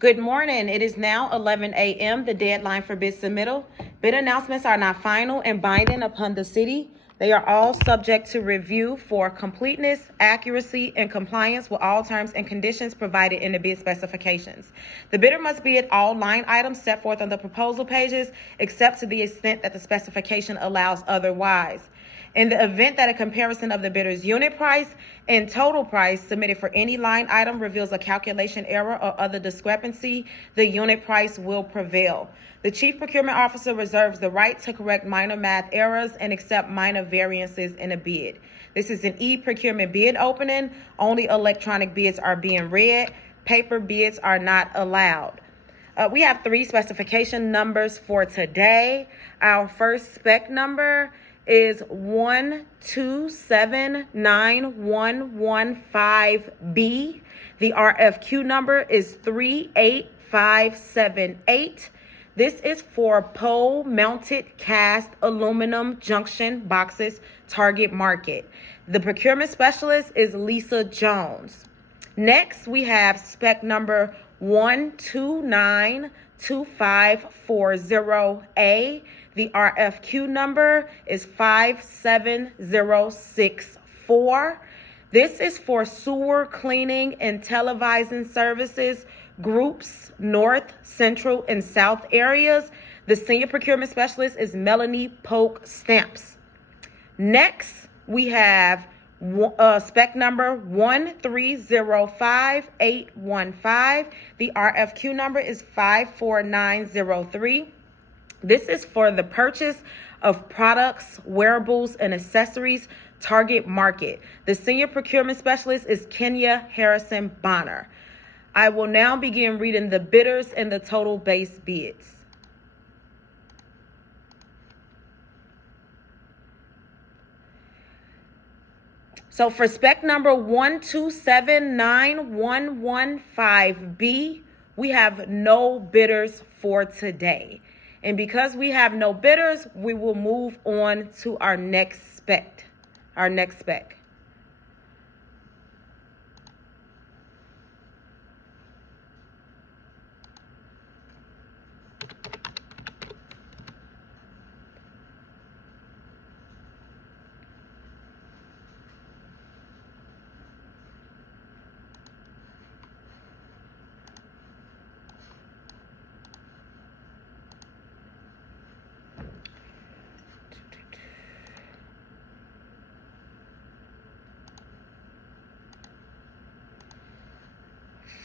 Good morning. It is now 11 a.m., the deadline for bid submittal. Bid announcements are not final and binding upon the city. They are all subject to review for completeness, accuracy, and compliance with all terms and conditions provided in the bid specifications. The bidder must bid all line items set forth on the proposal pages, except to the extent that the specification allows otherwise. In the event that a comparison of the bidder's unit price and total price submitted for any line item reveals a calculation error or other discrepancy, the unit price will prevail. The Chief Procurement Officer reserves the right to correct minor math errors and accept minor variances in a bid. This is an e-procurement bid opening. Only electronic bids are being read. Paper bids are not allowed. We have 3 specification numbers for today. Our first spec number is 1279115B. The RFQ number is 38578. This is for pole-mounted cast aluminum junction boxes, target market. The procurement specialist is Lisa Jones. Next, we have spec number 1292540A. The RFQ number is 57064. This is for sewer cleaning and televising services, groups, North, Central, and South areas. The senior procurement specialist is Melanie Polk Stamps. Next, we have spec number 1305815. The RFQ number is 54903. This is for the purchase of products, wearables, and accessories, target market. The senior procurement specialist is Kenya Harrison Bonner. I will now begin reading the bidders and the total base bids. So for spec number 1279115B, we have no bidders for today. And because we have no bidders, we will move on to our next spec.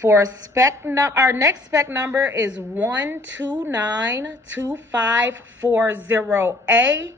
For our next spec number is 1292540A.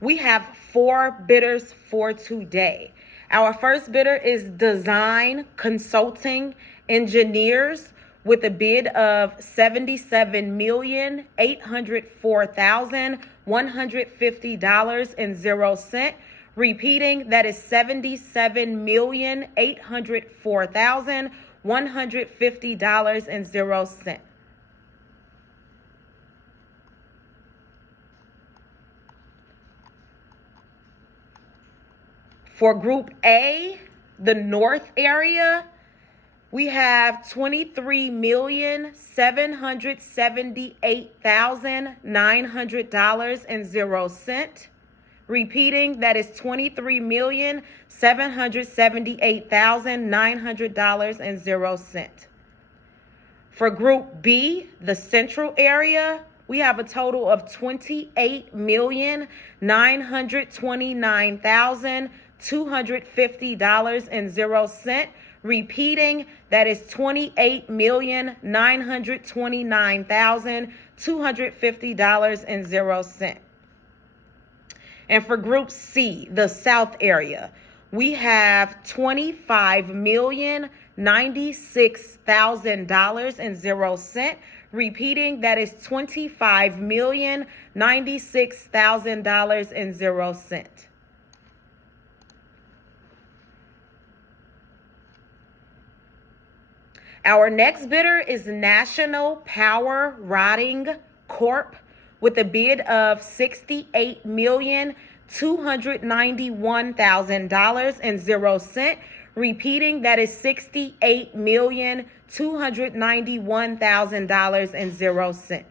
We have 4 bidders for today. Our first bidder is Design Consulting Engineers with a bid of $77,804,150.00. Repeating, that is $77,804,150.00. For Group A, the North area, we have $23,778,900.00. Repeating, that is $23,778,900.00. For Group B, the Central area, we have a total of $28,929,250.00. Repeating, that is $28,929,250.00. And for Group C, the South area, we have $25,096,000.00. Repeating, that is $25,096,000.00. Our next bidder is National Power Rotting Corp. with a bid of $68,291,000.00. Repeating, that is $68,291,000.00.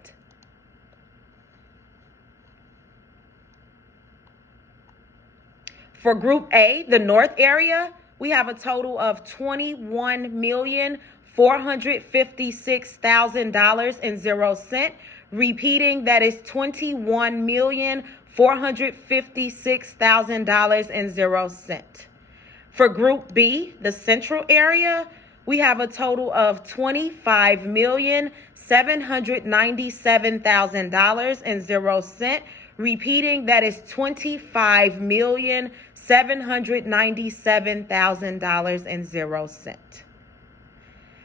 For Group A, the North area, we have a total of $21,456,000.00. Repeating, that is $21,456,000.00. For Group B, the Central area, we have a total of $25,797,000.00. Repeating, that is $25,797,000.00.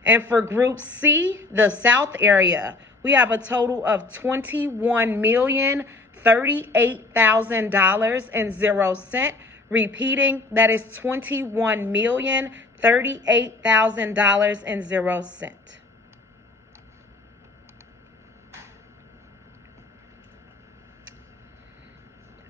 And for Group C, the South area, we have a total of $21,038,000.00. Repeating, that is $21,038,000.00.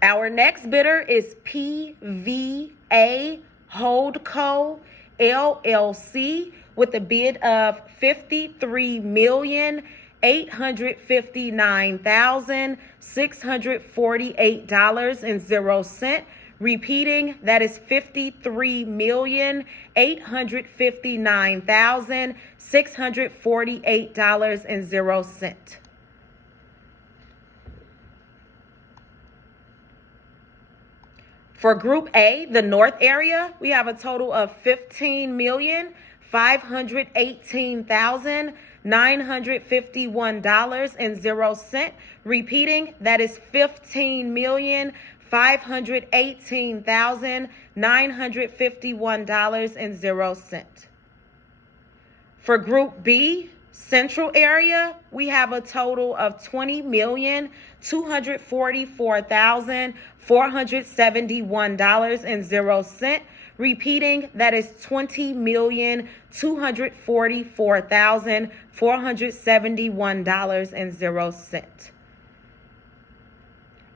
Our next bidder is PVA Holdco LLC with a bid of $53,859,648.00. Repeating, that is $53,859,648.00. For Group A, the North area, we have a total of $15,518,951.00. Repeating, that is $15,518,951.00. For Group B, Central area, we have a total of $20,244,471.00. Repeating, that is $20,244,471.00.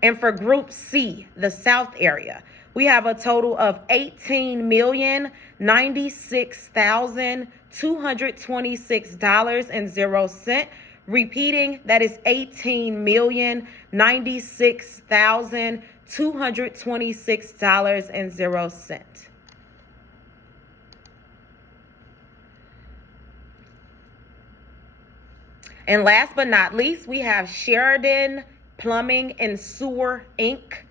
And for Group C, the South area, we have a total of $18,096,226.00. Repeating, that is $18,096,226.00. And last but not least, we have Sheridan Plumbing and Sewer, Inc.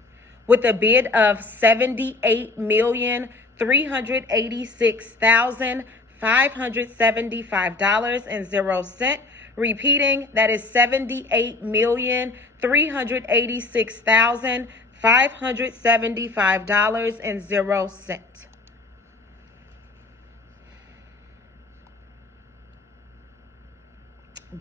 with a bid of $78,386,575.00. Repeating, that is $78,386,575.00.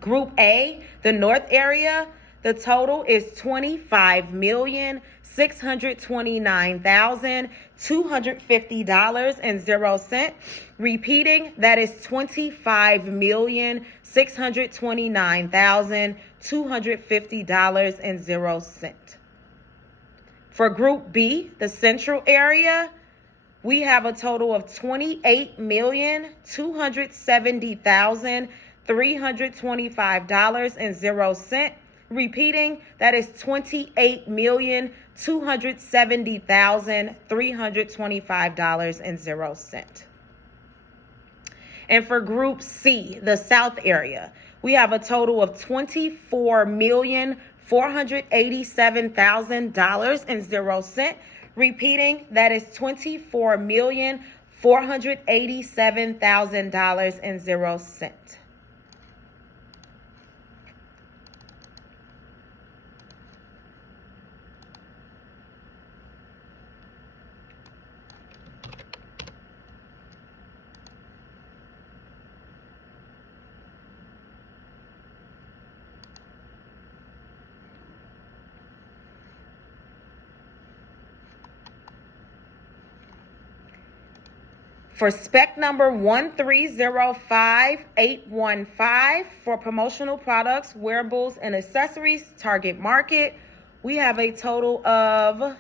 Group A, the North area, the total is $25,629,250.00. Repeating, that is $25,629,250.00. For Group B, the Central area, we have a total of $28,270,325.00. Repeating, that is $28,270,325.00. And for Group C, the South area, we have a total of $24,487,000.00. Repeating, that is $24,487,000.00. For spec number 1305815 for promotional products, wearables, and accessories, target market, we have a total of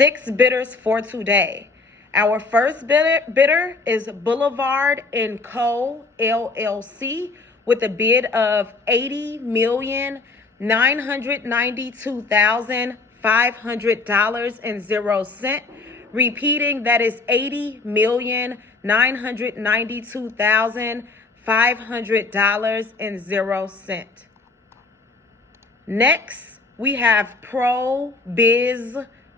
6 bidders for today. Our first bidder is Boulevard & Co. LLC with a bid of $80,992,500.00. Repeating, that is $80,992,500.00. Next, we have Pro Biz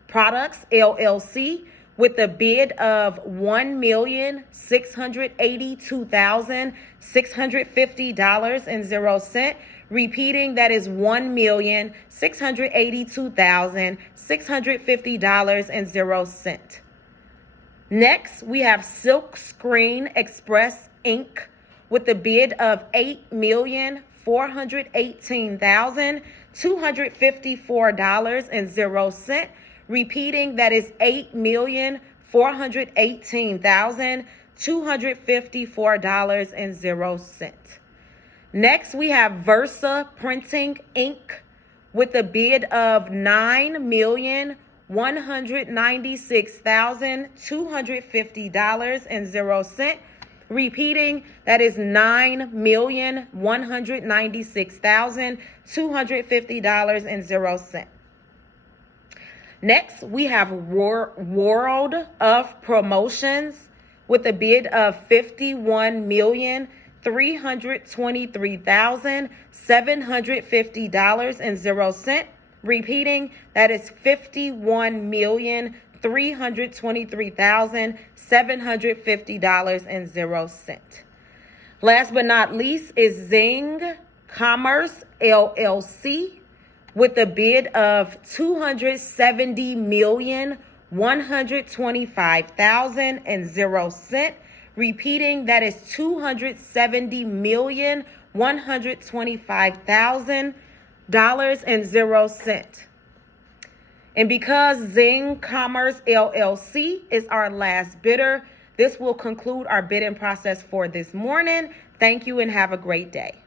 Products LLC with a bid of $1,682,650.00. Repeating, that is $1,682,650.00. Next, we have Silk Screen Express Inc. with a bid of $8,418,254.00. Repeating, that is $8,418,254.00. Next, we have Versa Printing Inc. with a bid of $9,196,250.00. Repeating, that is $9,196,250.00. Next, we have World of Promotions with a bid of $51,323,750.00. Repeating, that is $51,323,750.00. Last but not least is Zing Commerce LLC with a bid of $270,125,000.00. Repeating, that is $270,125,000.00. And because Zing Commerce LLC is our last bidder, this will conclude our bidding process for this morning. Thank you and have a great day.